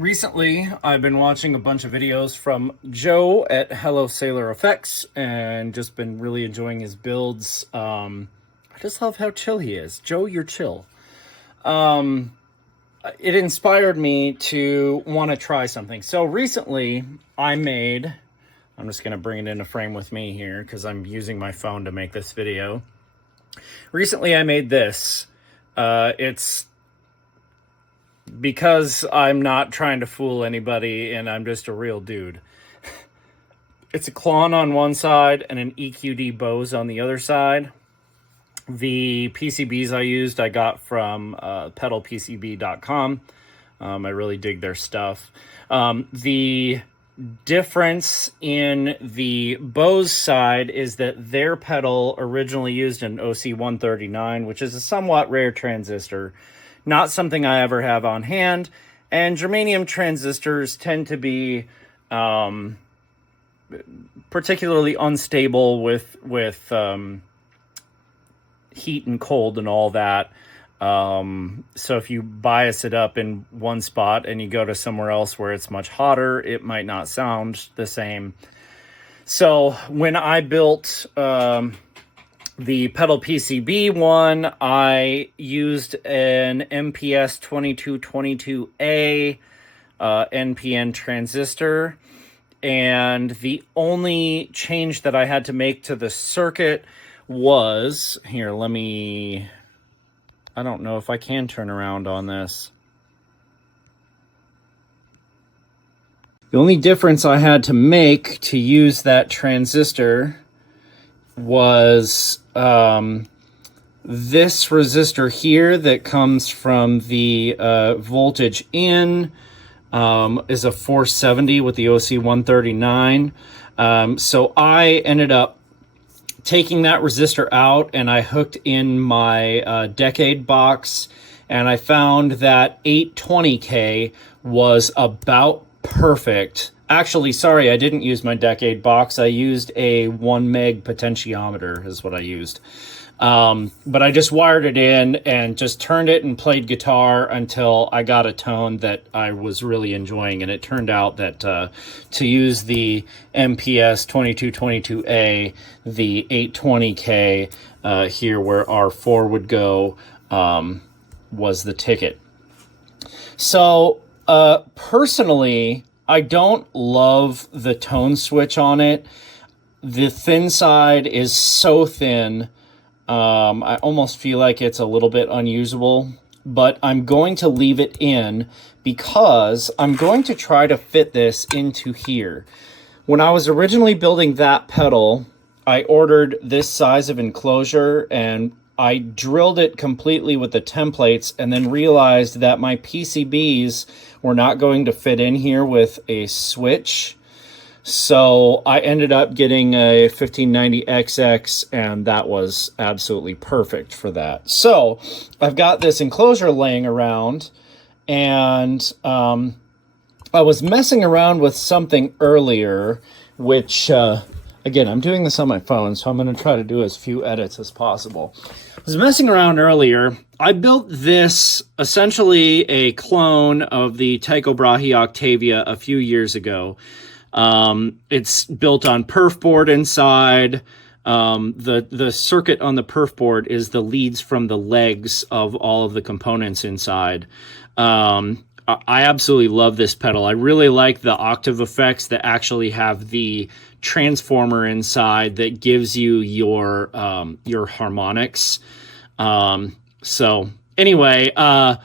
Recently, I've been watching a bunch of videos from Joe at Hello Sailor Effects and just been really enjoying his builds. I just love how chill he is. Joe, you're chill. It inspired me to want to try something. So recently, I'm just going to bring it in a frame with me here because I'm using my phone to make this video. Recently, I made this. It's because I'm not trying to fool anybody and I'm just a real dude. It's a Klon on one side and an EQD Bose on the other side. The PCBs I used I got from pedalpcb.com. I really dig their stuff. The difference in the Bose side is that their pedal originally used an OC139, which is a somewhat rare transistor. Not something I ever have on hand, and germanium transistors tend to be particularly unstable with heat and cold and all that. So if you bias it up in one spot and you go to somewhere else where it's much hotter, it might not sound the same. So when I built the pedal PCB one, I used an MPS 2222A NPN transistor, and the only change that I had to make to the circuit was, here, I don't know if I can turn around on this. The only difference I had to make to use that transistor was this resistor here that comes from the voltage in is a 470 with the OC139. So I ended up taking that resistor out and I hooked in my Decade box, and I found that 820K was about perfect. Actually, sorry, I didn't use my Decade box. I used a 1 meg potentiometer is what I used. But I just wired it in and just turned it and played guitar until I got a tone that I was really enjoying. And it turned out that to use the MPS 2222A, the 820K here where R4 would go was the ticket. So personally, I don't love the tone switch on it. The thin side is so thin. I almost feel like it's a little bit unusable, but I'm going to leave it in because I'm going to try to fit this into here. When I was originally building that pedal, I ordered this size of enclosure and I drilled it completely with the templates and then realized that my PCBs were not going to fit in here with a switch. So I ended up getting a 1590XX, and that was absolutely perfect for that. So I've got this enclosure laying around, and I was messing around with something earlier, which, again, I'm doing this on my phone, so I'm going to try to do as few edits as possible. I was messing around earlier. I built this, essentially a clone of the Tycho Brahe Octavia a few years ago. It's built on perf board inside. The circuit on the perf board is the leads from the legs of all of the components inside. I absolutely love this pedal. I really like the octave effects that actually have the transformer inside that gives you your harmonics. So anyway, I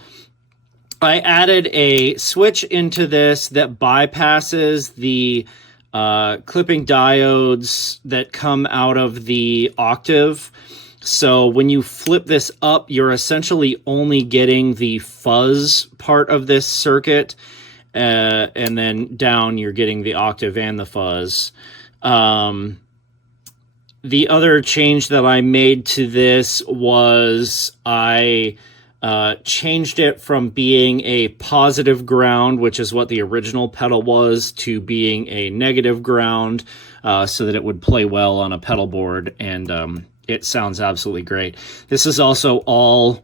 added a switch into this that bypasses the clipping diodes that come out of the octave. So when you flip this up, you're essentially only getting the fuzz part of this circuit. And then down, you're getting the octave and the fuzz. The other change that I made to this was I changed it from being a positive ground, which is what the original pedal was, to being a negative ground, so that it would play well on a pedal board, and it sounds absolutely great. This is also all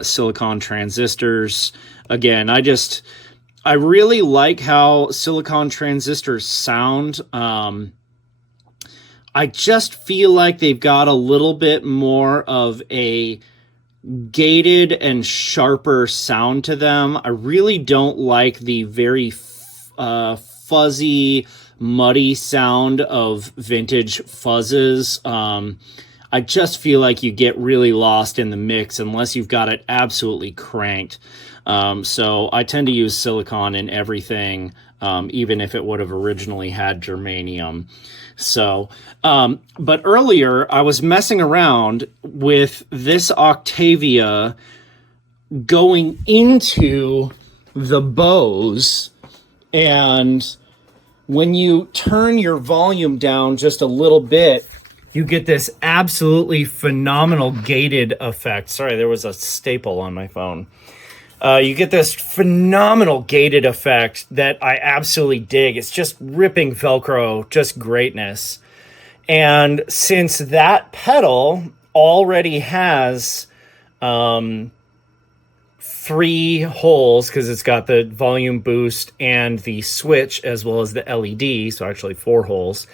silicon transistors. Again, I really like how silicon transistors sound. I just feel like they've got a little bit more of a gated and sharper sound to them. I really don't like the very fuzzy, muddy sound of vintage fuzzes. I just feel like you get really lost in the mix unless you've got it absolutely cranked. So I tend to use silicon in everything, even if it would have originally had germanium. So, but earlier I was messing around with this Octavia going into the Bose, and when you turn your volume down just a little bit, you get this absolutely phenomenal gated effect. Sorry, there was a staple on my phone. You get this phenomenal gated effect that I absolutely dig. It's just ripping Velcro, just greatness. And since that pedal already has 3 holes, because it's got the volume boost and the switch as well as the LED, so actually 4 holes,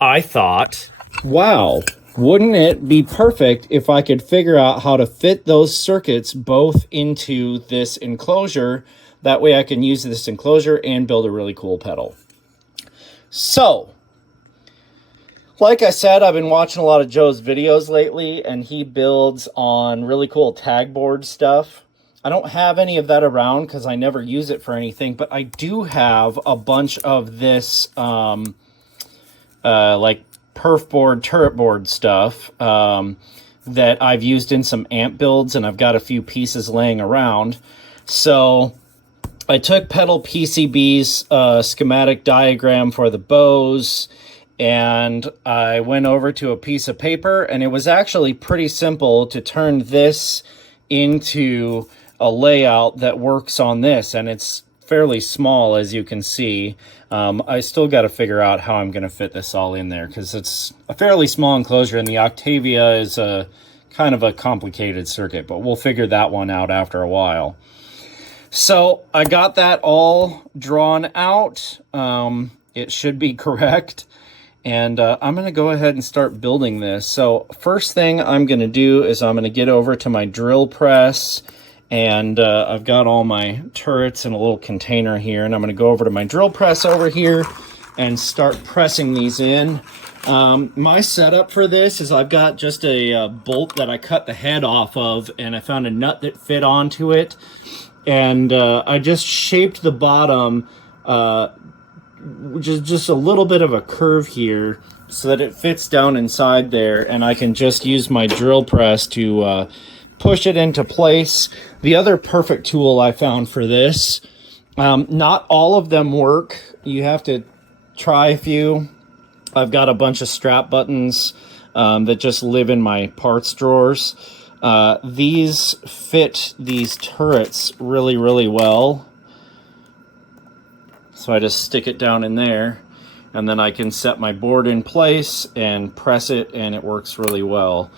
I thought, wow, wouldn't it be perfect if I could figure out how to fit those circuits both into this enclosure? That way I can use this enclosure and build a really cool pedal. So, like I said, I've been watching a lot of Joe's videos lately, and he builds on really cool tag board stuff. I don't have any of that around because I never use it for anything, but I do have a bunch of this like perf board, turret board stuff that I've used in some amp builds, and I've got a few pieces laying around. So I took pedal PCB's schematic diagram for the Bose, and I went over to a piece of paper, and it was actually pretty simple to turn this into a layout that works on this, and it's fairly small, as you can see. I still got to figure out how I'm going to fit this all in there, because it's a fairly small enclosure, and the Octavia is a kind of a complicated circuit, but we'll figure that one out after a while. So I got that all drawn out. It should be correct. And I'm going to go ahead and start building this. So first thing I'm going to do is I'm going to get over to my drill press, and I've got all my turrets in a little container here, and I'm going to go over to my drill press over here and start pressing these in. My setup for this is I've got just a bolt that I cut the head off of, and I found a nut that fit onto it, and I just shaped the bottom which is just a little bit of a curve here so that it fits down inside there, and I can just use my drill press to push it into place. The other perfect tool I found for this, not all of them work. You have to try a few. I've got a bunch of strap buttons that just live in my parts drawers. These fit these turrets really, really well. So I just stick it down in there, and then I can set my board in place and press it, and it works really well.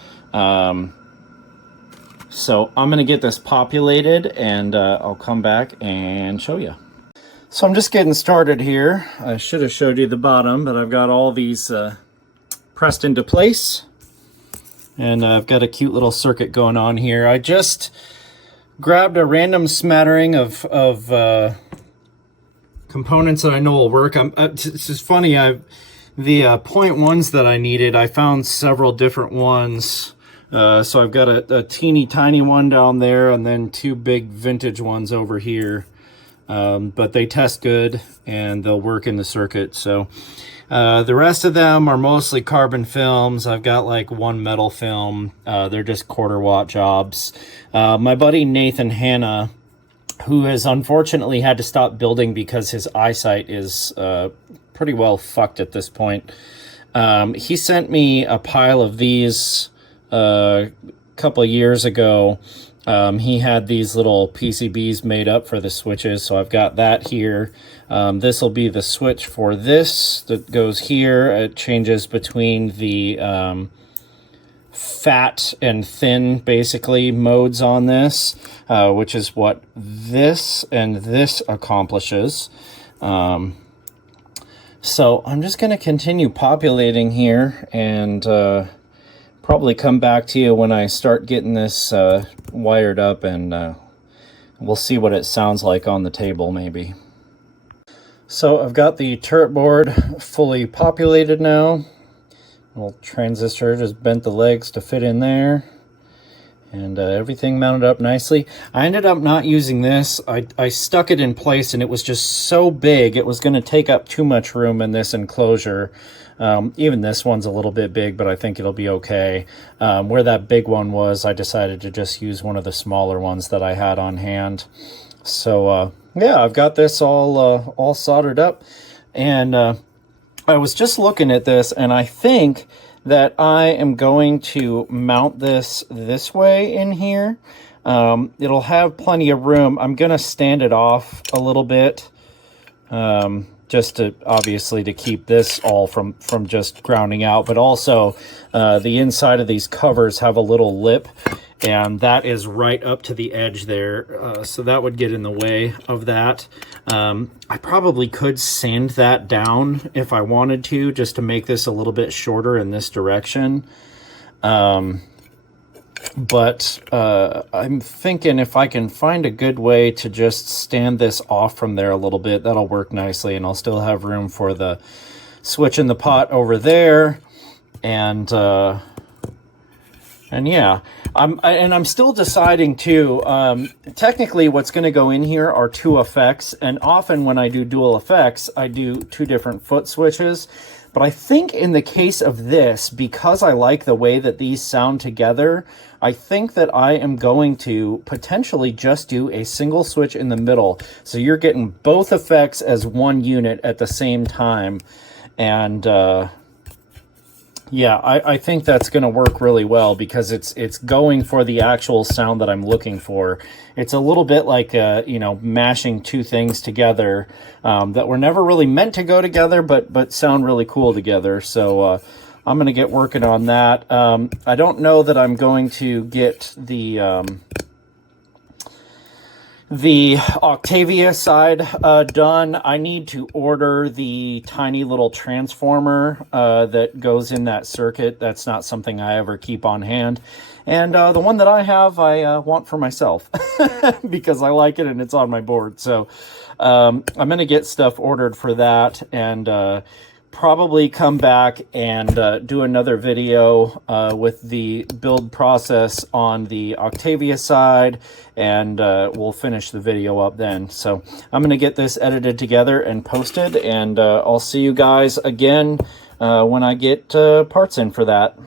So I'm going to get this populated, and I'll come back and show you. So I'm just getting started here. I should have showed you the bottom, but I've got all these pressed into place, and I've got a cute little circuit going on here. I just grabbed a random smattering of components that I know will work. It's just funny, the point ones that I needed, I found several different ones. So I've got a teeny tiny one down there, and then 2 big vintage ones over here. But they test good, and they'll work in the circuit. So the rest of them are mostly carbon films. I've got like 1 metal film. They're just 1/4 watt jobs. My buddy Nathan Hanna, who has unfortunately had to stop building because his eyesight is pretty well fucked at this point. He sent me a pile of these a couple of years ago. He had these little PCBs made up for the switches, so I've got that here. This will be the switch for this that goes here. It changes between the fat and thin, basically, modes on this, which is what this and this accomplishes. So I'm just going to continue populating here and probably come back to you when I start getting this wired up, and we'll see what it sounds like on the table maybe. So I've got the turret board fully populated now. Little transistor, just bent the legs to fit in there. And everything mounted up nicely. I ended up not using this. I stuck it in place and it was just so big. It was going to take up too much room in this enclosure. Even this one's a little bit big, but I think it'll be okay. Where that big one was, I decided to just use one of the smaller ones that I had on hand. So yeah, I've got this all soldered up. And I was just looking at this, and I think that I am going to mount this way in here. It'll have plenty of room. I'm going to stand it off a little bit, just to obviously to keep this all from just grounding out. But also the inside of these covers have a little lip, and that is right up to the edge there. So that would get in the way of that. I probably could sand that down if I wanted to, just to make this a little bit shorter in this direction. But I'm thinking if I can find a good way to just stand this off from there a little bit, that'll work nicely, and I'll still have room for the switch in the pot over there. And yeah, I'm still deciding too. Technically, what's going to go in here are two effects, and often when I do dual effects, I do two different foot switches. But I think in the case of this, because I like the way that these sound together, I think that I am going to potentially just do a single switch in the middle. So you're getting both effects as one unit at the same time. And yeah, I think that's going to work really well, because it's going for the actual sound that I'm looking for. It's a little bit like, you know, mashing two things together that were never really meant to go together, but sound really cool together. So I'm going to get working on that. I don't know that I'm going to get the Octavia side done. I need to order the tiny little transformer that goes in that circuit. That's not something I ever keep on hand. And the one that I have, I want for myself because I like it and it's on my board. So I'm going to get stuff ordered for that, and probably come back and do another video with the build process on the Octavia side, and we'll finish the video up then. So I'm going to get this edited together and posted, and I'll see you guys again when I get parts in for that.